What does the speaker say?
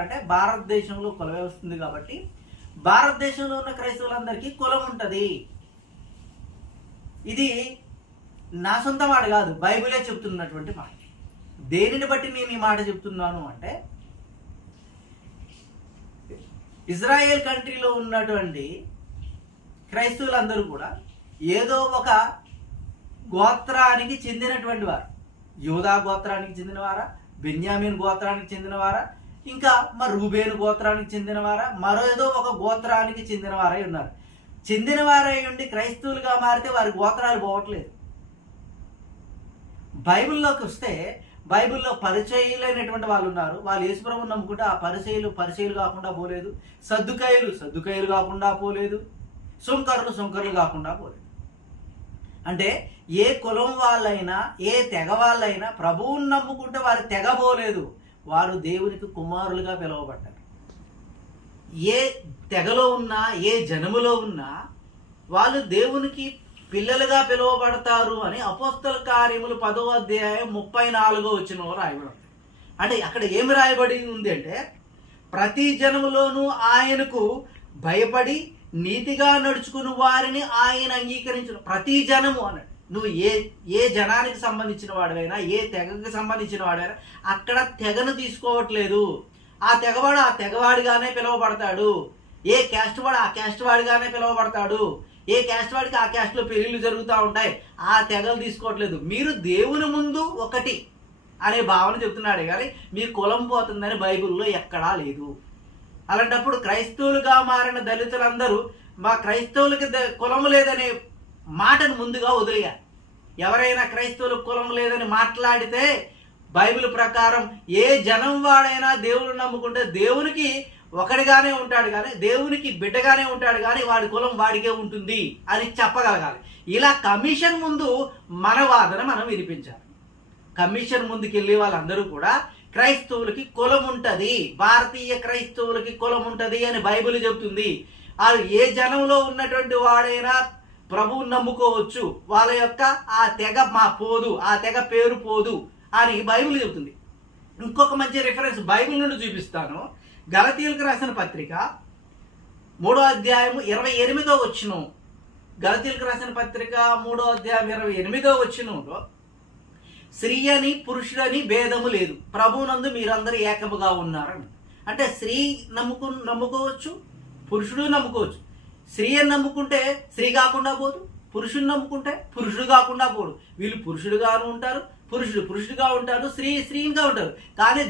అంటే భారతదేశంలో కుల వ్యవస్థ ఉంది కాబట్టి భారతదేశంలో ఉన్న క్రైస్తవులందరికీ కులం ఉంటుంది. ఇది నా సొంత మాట కాదు, బైబిలే చెప్తున్నటువంటి మాట. దేనిని బట్టి నేను ఈ మాట చెప్తున్నాను అంటే, ఇజ్రాయెల్ కంట్రీలో ఉన్నటువంటి క్రైస్తవులందరూ కూడా ఏదో ఒక గోత్రానికి చెందినటువంటి వారు. యూదా గోత్రానికి చెందినవారా, బెన్యామీన్ గోత్రానికి చెందినవారా, ఇంకా మరి రూబేను గోత్రానికి చెందినవారా, మరో ఏదో ఒక గోత్రానికి చెందినవారై ఉన్నారు. చెందినవారై ఉండి క్రైస్తవులుగా మారితే వారి గోత్రాలు పోవట్లేదు. బైబిల్లోకి వస్తే బైబిల్లో పరిచయులైనటువంటి వాళ్ళు ఉన్నారు. వాళ్ళు యేసుప్రభువుని నమ్ముకుంటే ఆ పరిచయులు కాకుండా పోలేదు, సద్దుకాయలు కాకుండా పోలేదు, సుంకరులు కాకుండా పోలేదు. అంటే ఏ కులం వాళ్ళైనా ఏ తెగ వాళ్ళైనా ప్రభువుని నమ్ముకుంటే వారు తెగబోలేదు, వారు దేవునికి కుమారులుగా పిలువబడ్డారు. ఏ తెగలో ఉన్నా ఏ జనములో ఉన్నా వాళ్ళు దేవునికి పిల్లలుగా పిలువబడతారు అని అపోస్తల కార్యములు 10వ అధ్యాయం 34వ వచనంలో రాయబడి ఉంది. అంటే అక్కడ ఏమి రాయబడి ఉంది అంటే, ప్రతి జనములోనూ ఆయనకు భయపడి నీతిగా నడుచుకుని వారిని ఆయన అంగీకరించిన ప్రతి జనము అన్నాడు. నువ్వు ఏ జనానికి సంబంధించిన వాడివైనా ఏ తెగకి సంబంధించిన వాడైనా అక్కడ తెగను తీసుకోవట్లేదు. ఆ తెగవాడు ఆ తెగవాడిగానే పిలువబడతాడు. ఏ క్యాస్ట్ వాడు ఆ క్యాస్ట్ వాడిగానే పిలువబడతాడు. ఏ క్యాస్ట్ వాడికి ఆ క్యాస్ట్లో పెళ్ళిళ్ళు జరుగుతూ ఉంటాయి. ఆ తెగలు తీసుకోవట్లేదు. మీరు దేవుని ముందు ఒకటి అనే భావన చెప్తున్నాడే కానీ మీ కులం పోతుందని బైబిల్లో ఎక్కడా లేదు. అలాంటప్పుడు క్రైస్తవులుగా మారిన దళితులందరూ మా క్రైస్తవులకి కులం లేదనే మాటను ముందుగా వదిలేయాలి. ఎవరైనా క్రైస్తవులకు కులం లేదని మాట్లాడితే బైబిల్ ప్రకారం ఏ జనం వాడైనా దేవుని నమ్ముకుంటే దేవునికి ఒకడిగానే ఉంటాడు కానీ దేవునికి బిడ్డగానే ఉంటాడు కానీ వాడి కులం వాడికే ఉంటుంది అని చెప్పగలగాలి. ఇలా కమిషన్ ముందు మన వాదన మనం వినిపించాలి. కమిషన్ ముందుకు వెళ్ళే వాళ్ళందరూ కూడా క్రైస్తవులకి కులం ఉంటుంది, భారతీయ క్రైస్తవులకి కులం ఉంటుంది అని బైబిల్ చెబుతుంది. వాళ్ళు ఏ జనంలో ఉన్నటువంటి వాడైనా ప్రభువుని నమ్ముకోవచ్చు, వాళ్ళ యొక్క ఆ తెగ పోదు, ఆ తెగ పేరు పోదు అని బైబిల్ చెబుతుంది. ఇంకొక మంచి రిఫరెన్స్ బైబిల్ నుండి చూపిస్తాను. గలతీయులకు రాసిన పత్రిక 3వ అధ్యాయం 28వ వచనం. గలతీయులకు రాసిన పత్రిక 3వ అధ్యాయం 28వ వచనంలో, స్త్రీ అని పురుషుడని భేదము లేదు, ప్రభువునందు మీరందరూ ఏకముగా ఉన్నారని. అంటే స్త్రీ నమ్ముకోవచ్చు, పురుషుడు నమ్ముకోవచ్చు. స్త్రీ అని నమ్ముకుంటే స్త్రీ కాకుండా పోదు, పురుషుడు నమ్ముకుంటే పురుషుడు కాకుండా పోడు. వీళ్ళు పురుషుడుగాను ఉంటారు, పురుషుడుగా ఉంటారు, స్త్రీగా ఉంటారు. కానీ